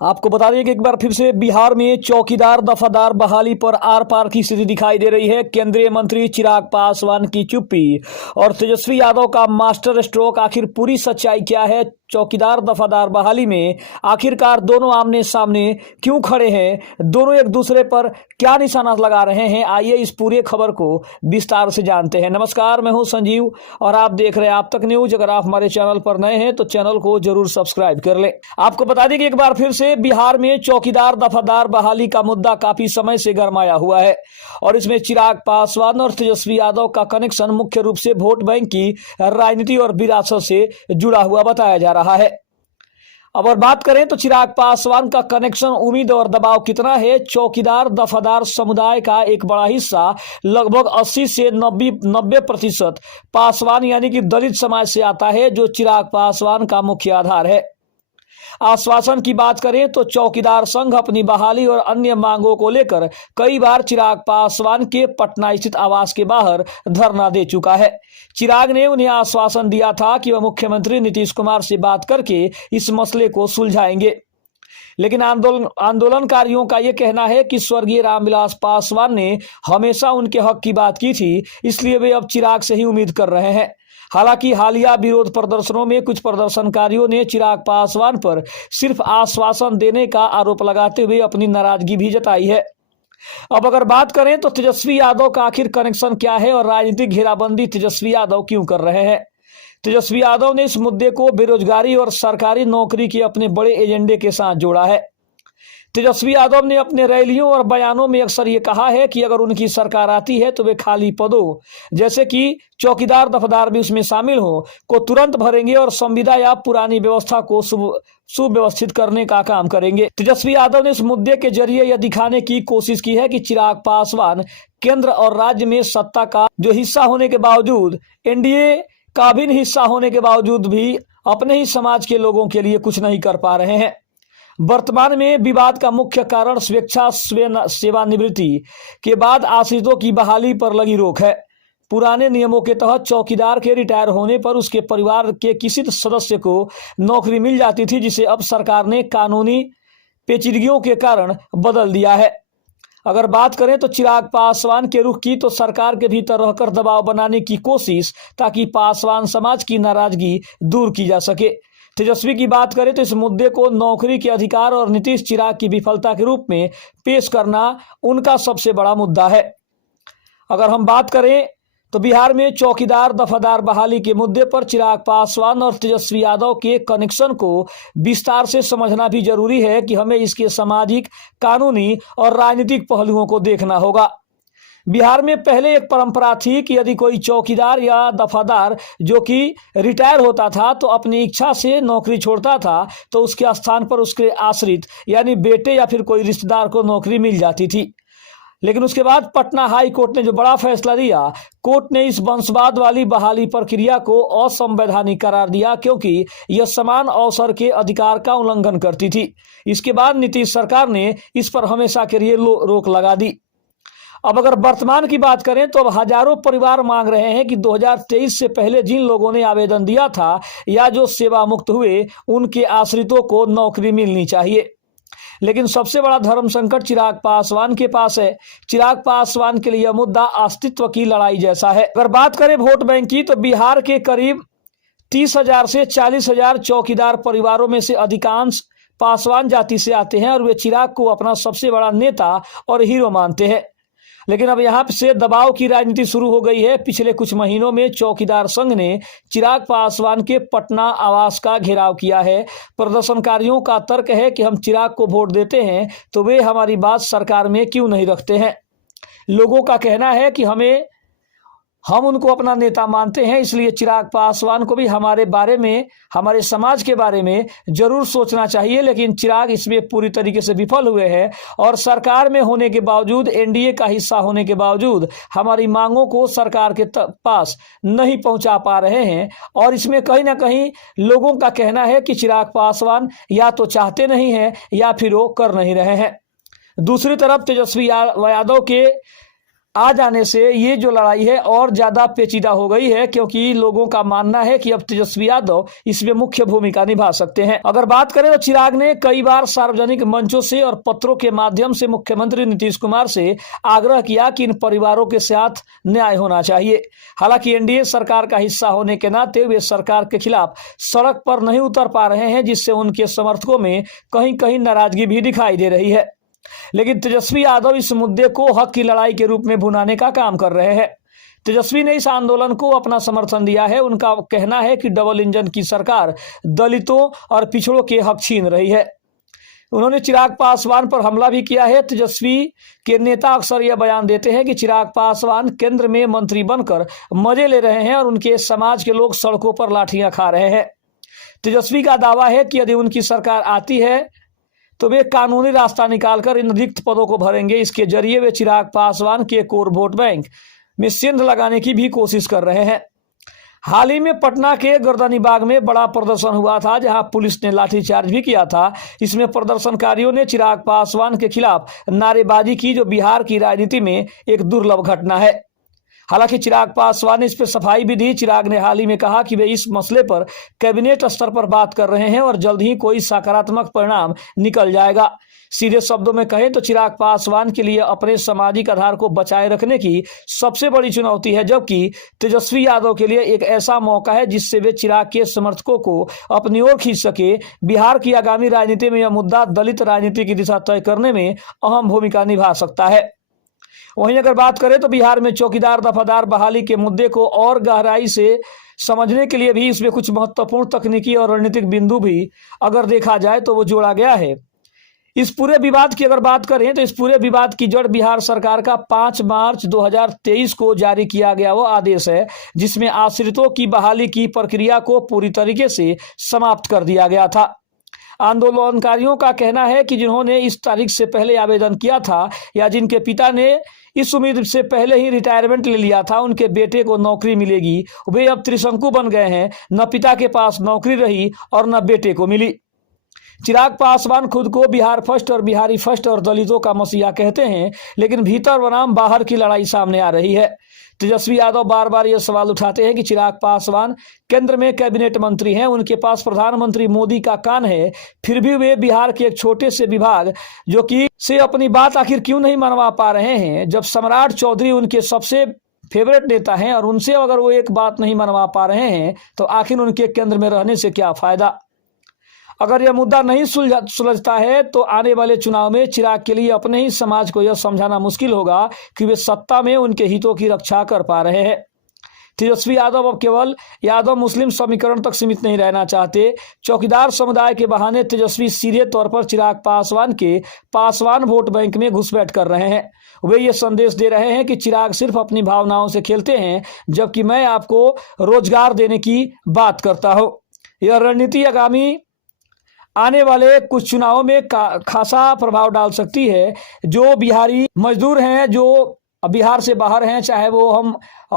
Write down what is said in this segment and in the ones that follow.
आपको बता दें कि एक बार फिर से बिहार में चौकीदार दफादार बहाली पर आर पार की स्थिति दिखाई दे रही है। केंद्रीय मंत्री चिराग पासवान की चुप्पी और तेजस्वी यादव का मास्टर स्ट्रोक। आखिर पूरी सच्चाई क्या है चौकीदार दफादार बहाली में? आखिरकार दोनों आमने सामने क्यों खड़े हैं? दोनों एक दूसरे पर क्या निशाना लगा रहे हैं? आइए इस पूरे खबर को विस्तार से जानते हैं। नमस्कार, मैं हूं संजीव और आप देख रहे हैं आप तक न्यूज। अगर आप हमारे चैनल पर नए हैं तो चैनल को जरूर सब्सक्राइब कर लें। आपको बता दें कि एक बार फिर से बिहार में चौकीदार दफादार बहाली का मुद्दा काफी समय से गरमाया हुआ है और इसमें चिराग पासवान और तेजस्वी यादव का कनेक्शन मुख्य रूप से वोट बैंक की राजनीति और विरासत से जुड़ा हुआ बताया जा रहा है। अब और बात करें तो चिराग पासवान का कनेक्शन, उम्मीद और दबाव कितना है? चौकीदार दफादार समुदाय का एक बड़ा हिस्सा, लगभग 80 से 90% पासवान यानी कि दलित समाज से आता है, जो चिराग पासवान का मुख्य आधार है। आश्वासन की बात करें तो चौकीदार संघ अपनी बहाली और अन्य मांगों को लेकर कई बार चिराग पासवान के पटना स्थित आवास के बाहर धरना दे चुका है। चिराग ने उन्हें आश्वासन दिया था कि वह मुख्यमंत्री नीतीश कुमार से बात करके इस मसले को सुलझाएंगे, लेकिन आंदोलनकारियों का यह कहना है कि स्वर्गीय रामविलास पासवान ने हमेशा उनके हक की बात की थी, इसलिए वे अब चिराग से ही उम्मीद कर रहे हैं। हालांकि हालिया विरोध प्रदर्शनों में कुछ प्रदर्शनकारियों ने चिराग पासवान पर सिर्फ आश्वासन देने का आरोप लगाते हुए अपनी नाराजगी भी जताई है। अब अगर बात करें तो तेजस्वी यादव का आखिर कनेक्शन क्या है और राजनीतिक घेराबंदी तेजस्वी यादव क्यों कर रहे हैं? तेजस्वी यादव ने इस मुद्दे को बेरोजगारी और सरकारी नौकरी के अपने बड़े एजेंडे के साथ जोड़ा है। तेजस्वी यादव ने अपने रैलियों और बयानों में अक्सर ये कहा है कि अगर उनकी सरकार आती है तो वे खाली पदों, जैसे कि चौकीदार दफादार भी उसमें शामिल हो, को तुरंत भरेंगे और संविदा या पुरानी व्यवस्था को सुव्यवस्थित करने का काम करेंगे। तेजस्वी यादव ने इस मुद्दे के जरिए यह दिखाने की कोशिश की है कि चिराग पासवान केंद्र और राज्य में सत्ता का जो हिस्सा होने के बावजूद, एनडीए का भी हिस्सा होने के बावजूद भी अपने ही समाज के लोगों के लिए कुछ नहीं कर पा रहे हैं। वर्तमान में विवाद का मुख्य कारण स्वेच्छा सेवानिवृत्ति के बाद आश्रितों की बहाली पर लगी रोक है। पुराने नियमों के तहत चौकीदार के रिटायर होने पर उसके परिवार के किसी सदस्य को नौकरी मिल जाती थी, जिसे अब सरकार ने कानूनी पेचीदगियों के कारण बदल दिया है। अगर बात करें तो चिराग पासवान के रुख की तो सरकार के भीतर रहकर दबाव बनाने की कोशिश, ताकि पासवान समाज की नाराजगी दूर की जा सके। तेजस्वी की बात करें तो इस मुद्दे को नौकरी के अधिकार और नीतीश चिराग की विफलता के रूप में पेश करना उनका सबसे बड़ा मुद्दा है। अगर हम बात करें तो बिहार में चौकीदार दफादार बहाली के मुद्दे पर चिराग पासवान और तेजस्वी यादव के कनेक्शन को विस्तार से समझना भी जरूरी है कि हमें इसके सामाजिक, कानूनी और राजनीतिक पहलुओं को देखना होगा। बिहार में पहले एक परंपरा थी कि यदि कोई चौकीदार या दफादार जो कि रिटायर होता था तो अपनी इच्छा से नौकरी छोड़ता था, तो उसके स्थान पर उसके आश्रित यानी बेटे या फिर कोई रिश्तेदार को नौकरी मिल जाती थी। लेकिन उसके बाद पटना हाई कोर्ट ने जो बड़ा फैसला दिया, कोर्ट ने इस वंशवाद वाली बहाली प्रक्रिया को असंवैधानिक करार दिया, क्योंकि यह समान अवसर के अधिकार का उल्लंघन करती थी। इसके बाद नीतीश सरकार ने इस पर हमेशा के लिए रोक लगा दी। अब अगर वर्तमान की बात करें तो अब हजारों परिवार मांग रहे हैं कि 2023 से पहले जिन लोगों ने आवेदन दिया था या जो सेवा मुक्त हुए, उनके आश्रितों को नौकरी मिलनी चाहिए। लेकिन सबसे बड़ा धर्म संकट चिराग पासवान के पास है। चिराग पासवान के लिए यह मुद्दा अस्तित्व की लड़ाई जैसा है। अगर बात करें वोट बैंक की तो बिहार के करीब 30,000 से 40,000 चौकीदार परिवारों में से अधिकांश पासवान जाति से आते हैं और वे चिराग को अपना सबसे बड़ा नेता और हीरो मानते हैं। लेकिन अब यहाँ से दबाव की राजनीति शुरू हो गई है। पिछले कुछ महीनों में चौकीदार संघ ने चिराग पासवान के पटना आवास का घेराव किया है। प्रदर्शनकारियों का तर्क है कि हम चिराग को वोट देते हैं तो वे हमारी बात सरकार में क्यों नहीं रखते हैं। लोगों का कहना है कि हम उनको अपना नेता मानते हैं, इसलिए चिराग पासवान को भी हमारे बारे में, हमारे समाज के बारे में जरूर सोचना चाहिए। लेकिन चिराग इसमें पूरी तरीके से विफल हुए हैं और सरकार में होने के बावजूद, एनडीए का हिस्सा होने के बावजूद हमारी मांगों को सरकार के पास नहीं पहुंचा पा रहे हैं। और इसमें कहीं ना कहीं लोगों का कहना है कि चिराग पासवान या तो चाहते नहीं हैं या फिर वो कर नहीं रहे हैं। दूसरी तरफ तेजस्वी यादव के आ जाने से ये जो लड़ाई है और ज्यादा पेचीदा हो गई है, क्योंकि लोगों का मानना है कि अब तेजस्वी यादव इसमें मुख्य भूमिका निभा सकते हैं। अगर बात करें तो चिराग ने कई बार सार्वजनिक मंचों से और पत्रों के माध्यम से मुख्यमंत्री नीतीश कुमार से आग्रह किया कि इन परिवारों के साथ न्याय होना चाहिए। हालांकि एनडीए सरकार का हिस्सा होने के नाते वे सरकार के खिलाफ सड़क पर नहीं उतर पा रहे हैं, जिससे उनके समर्थकों में कहीं कहीं नाराजगी भी दिखाई दे रही है। लेकिन तेजस्वी यादव इस मुद्दे को हक की लड़ाई के रूप में भुनाने का काम कर रहे हैं। तेजस्वी ने इस आंदोलन को अपना समर्थन दिया है। उनका कहना है कि डबल इंजन की सरकार दलितों और पिछड़ों के हक छीन रही है। उन्होंने चिराग पासवान पर हमला भी किया है। तेजस्वी के नेता अक्सर यह बयान देते हैं कि चिराग पासवान केंद्र में मंत्री बनकर मजे ले रहे हैं और उनके समाज के लोग सड़कों पर लाठियां खा रहे हैं। तेजस्वी का दावा है कि यदि उनकी सरकार आती है तो वे कानूनी रास्ता निकालकर इन रिक्त पदों को भरेंगे। इसके जरिए वे चिराग पासवान के कोर वोट बैंक में सेंध लगाने की भी कोशिश कर रहे हैं। हाल ही में पटना के गर्दनीबाग में बड़ा प्रदर्शन हुआ था, जहां पुलिस ने लाठीचार्ज भी किया था। इसमें प्रदर्शनकारियों ने चिराग पासवान के खिलाफ नारेबाजी की, जो बिहार की राजनीति में एक दुर्लभ घटना है। हालांकि चिराग पासवान ने इस पर सफाई भी दी। चिराग ने हाल ही में कहा कि वे इस मसले पर कैबिनेट स्तर पर बात कर रहे हैं और जल्द ही कोई सकारात्मक परिणाम निकल जाएगा। सीधे शब्दों में कहें तो चिराग पासवान के लिए अपने सामाजिक आधार को बचाए रखने की सबसे बड़ी चुनौती है, जबकि तेजस्वी यादव के लिए एक ऐसा मौका है जिससे वे चिराग के समर्थकों को अपनी ओर खींच सके। बिहार की आगामी राजनीति में यह मुद्दा दलित राजनीति की दिशा तय करने में अहम भूमिका निभा सकता है। वहीं अगर बात करें तो बिहार में चौकीदार दफादार बहाली के मुद्दे को और गहराई से समझने के लिए भी इसमें कुछ महत्वपूर्ण तकनीकी और रणनीतिक बिंदु भी अगर देखा जाए तो वो जोड़ा गया है। इस पूरे विवाद की अगर बात करें तो इस पूरे विवाद की जड़ बिहार सरकार का 5 मार्च 2023 को जारी किया गया वो आदेश है, जिसमें आश्रितों की बहाली की प्रक्रिया को पूरी तरीके से समाप्त कर दिया गया था। आंदोलनकारियों का कहना है कि जिन्होंने इस तारीख से पहले आवेदन किया था या जिनके पिता ने इस उम्मीद से पहले ही रिटायरमेंट ले लिया था उनके बेटे को नौकरी मिलेगी, वे अब त्रिशंकु बन गए हैं। न पिता के पास नौकरी रही और न बेटे को मिली। चिराग पासवान खुद को बिहार फर्स्ट और बिहारी फर्स्ट और दलितों का मसीहा कहते हैं, लेकिन भीतर बनाम बाहर की लड़ाई सामने आ रही है। तेजस्वी यादव बार बार यह सवाल उठाते हैं कि चिराग पासवान केंद्र में कैबिनेट मंत्री हैं, उनके पास प्रधानमंत्री मोदी का कान है, फिर भी वे बिहार के एक छोटे से विभाग जो कि से अपनी बात आखिर क्यों नहीं मनवा पा रहे हैं, जब सम्राट चौधरी उनके सबसे फेवरेट नेता हैं और उनसे अगर वो एक बात नहीं मनवा पा रहे हैं तो आखिर उनके केंद्र में रहने से क्या फायदा। अगर यह मुद्दा नहीं सुलझता है तो आने वाले चुनाव में चिराग के लिए अपने ही समाज को यह समझाना मुश्किल होगा कि वे सत्ता में उनके हितों की रक्षा कर पा रहे हैं। तेजस्वी यादव अब केवल यादव मुस्लिम समीकरण तक सीमित नहीं रहना चाहते। चौकीदार समुदाय के बहाने तेजस्वी सीधे तौर पर चिराग पासवान के पासवान वोट बैंक में घुसपैठ कर रहे हैं। वे ये संदेश दे रहे हैं कि चिराग सिर्फ अपनी भावनाओं से खेलते हैं, जबकि मैं आपको रोजगार देने की बात करता हूँ। यह रणनीति आगामी आने वाले कुछ चुनावों में खासा प्रभाव डाल सकती है। जो बिहारी मजदूर हैं, जो बिहार से बाहर हैं, चाहे वो हम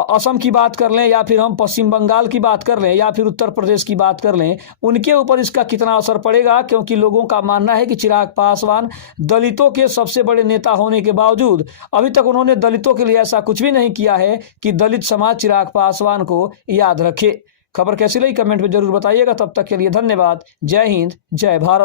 असम की बात कर लें या फिर हम पश्चिम बंगाल की बात कर लें या फिर उत्तर प्रदेश की बात कर लें, उनके ऊपर इसका कितना असर पड़ेगा, क्योंकि लोगों का मानना है कि चिराग पासवान दलितों के सबसे बड़े नेता होने के बावजूद अभी तक उन्होंने दलितों के लिए ऐसा कुछ भी नहीं किया है कि दलित समाज चिराग पासवान को याद रखे। खबर कैसी लगी कमेंट में जरूर बताइएगा। तब तक के लिए धन्यवाद। जय हिंद, जय भारत।